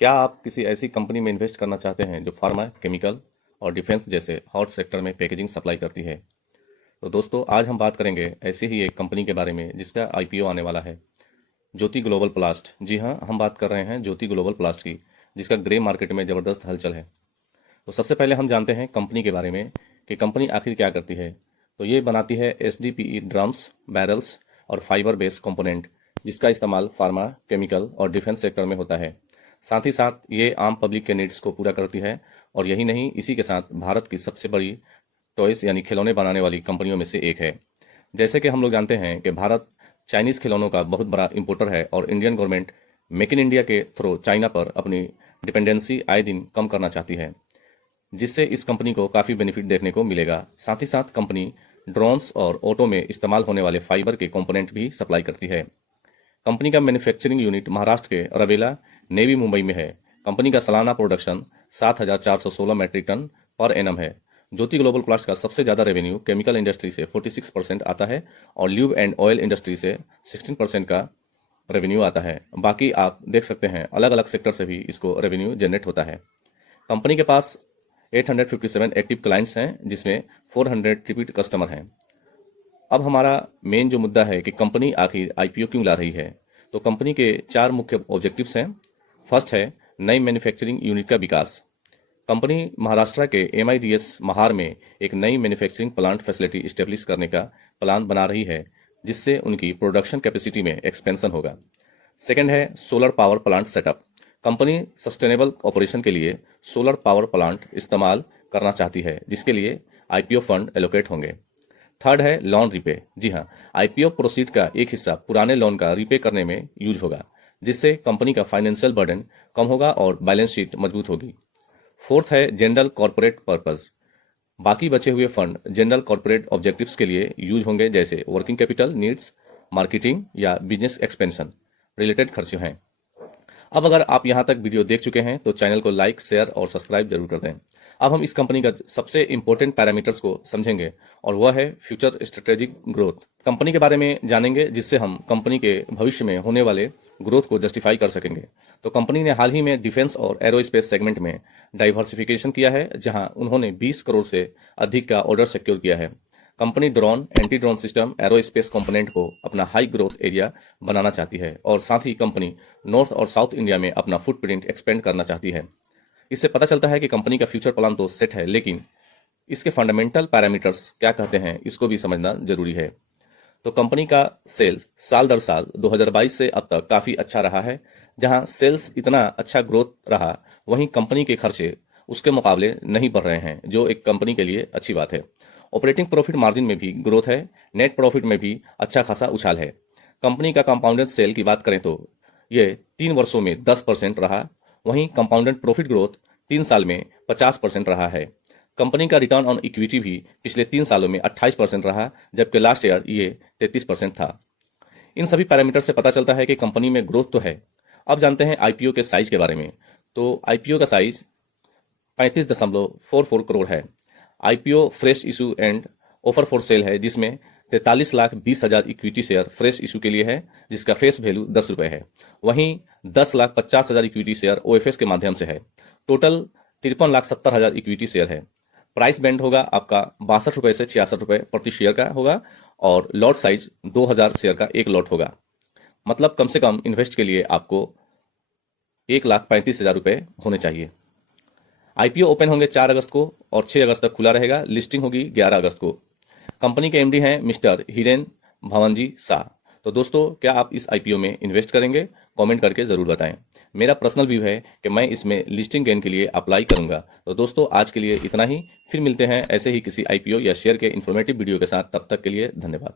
क्या आप किसी ऐसी कंपनी में इन्वेस्ट करना चाहते हैं जो फार्मा, केमिकल और डिफेंस जैसे हॉट सेक्टर में पैकेजिंग सप्लाई करती है? तो दोस्तों, आज हम बात करेंगे ऐसी ही एक कंपनी के बारे में जिसका आईपीओ आने वाला है, ज्योति ग्लोबल प्लास्ट। जी हाँ, हम बात कर रहे हैं ज्योति ग्लोबल प्लास्ट की, जिसका ग्रे मार्केट में ज़बरदस्त हलचल है। तो सबसे पहले हम जानते हैं कंपनी के बारे में कि कंपनी आखिर क्या करती है। तो ये बनाती है एसडीपीई ड्रम्स, बैरल्स और फाइबर बेस्ड कंपोनेंट, जिसका इस्तेमाल फार्मा, केमिकल और डिफेंस सेक्टर में होता है। साथ ही साथ ये आम पब्लिक के नीड्स को पूरा करती है। और यही नहीं, इसी के साथ भारत की सबसे बड़ी टॉयज यानी खिलौने बनाने वाली कंपनियों में से एक है। जैसे कि हम लोग जानते हैं कि भारत चाइनीज़ खिलौनों का बहुत बड़ा इंपोर्टर है और Indian government make in India के थ्रू चाइना पर अपनी डिपेंडेंसी आए दिन कम करना चाहती है, जिससे इस कंपनी को काफ़ी बेनिफिट देखने को मिलेगा। साथ ही साथ कंपनी ड्रोन्स और ऑटो में इस्तेमाल होने वाले फाइबर के कंपोनेंट भी सप्लाई करती है। कंपनी का मैन्युफैक्चरिंग यूनिट महाराष्ट्र के रवेला, नेवी मुंबई में है। कंपनी का सालाना production 7,416 metric ton per annum है। ज्योति ग्लोबल प्लास्ट का सबसे ज़्यादा रेवेन्यू केमिकल इंडस्ट्री से 46% आता है और ल्यूब एंड ऑयल इंडस्ट्री से 16% का रेवेन्यू आता है। बाकी आप देख सकते हैं अलग अलग सेक्टर से भी इसको रेवेन्यू जनरेट होता है। कंपनी के पास 857 एक्टिव क्लाइंट्स हैं, जिसमें 400 रिपीट कस्टमर हैं। अब हमारा मेन जो मुद्दा है कि कंपनी आखिर आईपीओ क्यों ला रही है। तो कंपनी के 4 मुख्य ऑब्जेक्टिव्स हैं। फर्स्ट है नई मैन्युफैक्चरिंग यूनिट का विकास। कंपनी महाराष्ट्र के एमआईडीएस महार में एक नई मैन्युफैक्चरिंग प्लांट फैसिलिटी इस्टेब्लिश करने का प्लान बना रही है, जिससे उनकी प्रोडक्शन कैपेसिटी में एक्सपेंशन होगा। सेकेंड है solar power plant setup. Company sustainable operation के लिए सोलर पावर प्लांट इस्तेमाल करना चाहती है, जिसके लिए आईपीओ फंड एलोकेट होंगे। थर्ड है लोन रिपे। जी हाँ, आईपीओ प्रोसीड का एक हिस्सा पुराने लोन का रिपे करने में यूज होगा, जिससे कंपनी का फाइनेंशियल बर्डन कम होगा और बैलेंस शीट मजबूत होगी। फोर्थ है जनरल कॉर्पोरेट पर्पस। बाकी बचे हुए फंड जनरल कॉर्पोरेट ऑब्जेक्टिव्स के लिए यूज होंगे, जैसे वर्किंग कैपिटल नीड्स, मार्केटिंग या बिजनेस एक्सपेंशन रिलेटेड खर्चे हैं। अब अगर आप यहां तक वीडियो देख चुके हैं तो चैनल को लाइक, शेयर और सब्सक्राइब जरूर कर दें। अब हम इस कंपनी का सबसे इंपॉर्टेंट पैरामीटर्स को समझेंगे और वह है फ्यूचर स्ट्रेटेजिक ग्रोथ। कंपनी के बारे में जानेंगे, जिससे हम कंपनी के भविष्य में होने वाले ग्रोथ को जस्टिफाई कर सकेंगे। तो कंपनी ने हाल ही में डिफेंस और एरोस्पेस सेगमेंट में डाइवर्सिफिकेशन किया है, जहां उन्होंने 20 करोड़ से अधिक का ऑर्डर सिक्योर किया है। Company drone, anti drone system, aerospace component को अपना हाई ग्रोथ एरिया बनाना चाहती है और साथ ही कंपनी नॉर्थ और साउथ इंडिया में अपना फुटप्रिंट एक्सपेंड करना चाहती है। इससे पता चलता है कि कंपनी का फ्यूचर प्लान तो सेट है, लेकिन इसके फंडामेंटल पैरामीटर्स क्या कहते हैं, इसको भी समझना जरूरी है। तो कंपनी का सेल्स साल दर साल 2022 से अब तक काफ़ी अच्छा रहा है। जहां सेल्स इतना अच्छा ग्रोथ रहा, वहीं कंपनी के खर्चे उसके मुकाबले नहीं बढ़ रहे हैं, जो एक कंपनी के लिए अच्छी बात है। ऑपरेटिंग प्रॉफिट मार्जिन में भी ग्रोथ है, नेट प्रॉफिट में भी अच्छा खासा उछाल है। कंपनी का कंपाउंडेड सेल की बात करें तो ये 3 वर्षों में 10% रहा, वहीं कंपाउंडेड प्रॉफिट ग्रोथ 3 साल में 50% रहा है। कंपनी का रिटर्न ऑन इक्विटी भी पिछले 3 सालों में 28% रहा, जबकि लास्ट ईयर ये 33% था। इन सभी पैरामीटर से पता चलता है कि कंपनी में ग्रोथ तो है। अब जानते हैं आईपीओ के साइज के बारे में। तो आईपीओ का साइज 35.44 करोड़ है। IPO fresh issue and offer for sale है, जिसमें 43,20,000 इक्विटी शेयर फ्रेश इशू के लिए है, जिसका फेस वैल्यू 10 रुपये है। वहीं 10,50,000 इक्विटी शेयर ओएफएस के माध्यम से है। टोटल 53,70,000 इक्विटी शेयर है। प्राइस बैंड होगा आपका 62 रुपये से 66 रुपये प्रति शेयर का होगा और लॉट साइज 2,000 शेयर का एक लॉट होगा। मतलब कम से कम इन्वेस्ट के लिए आपको 1,35,000 रुपये होने चाहिए। आईपीओ ओपन होंगे 4 अगस्त को और 6 अगस्त तक खुला रहेगा। लिस्टिंग होगी 11 अगस्त को। कंपनी के एमडी हैं मिस्टर हिरेन भवनजी शाह। तो दोस्तों, क्या आप इस आईपीओ में इन्वेस्ट करेंगे? कमेंट करके ज़रूर बताएं। मेरा पर्सनल व्यू है कि मैं इसमें लिस्टिंग गेन के लिए अप्लाई करूंगा। तो दोस्तों, आज के लिए इतना ही। फिर मिलते हैं ऐसे ही किसी आईपीओ या शेयर के इन्फॉर्मेटिव वीडियो के साथ। तब तक के लिए धन्यवाद।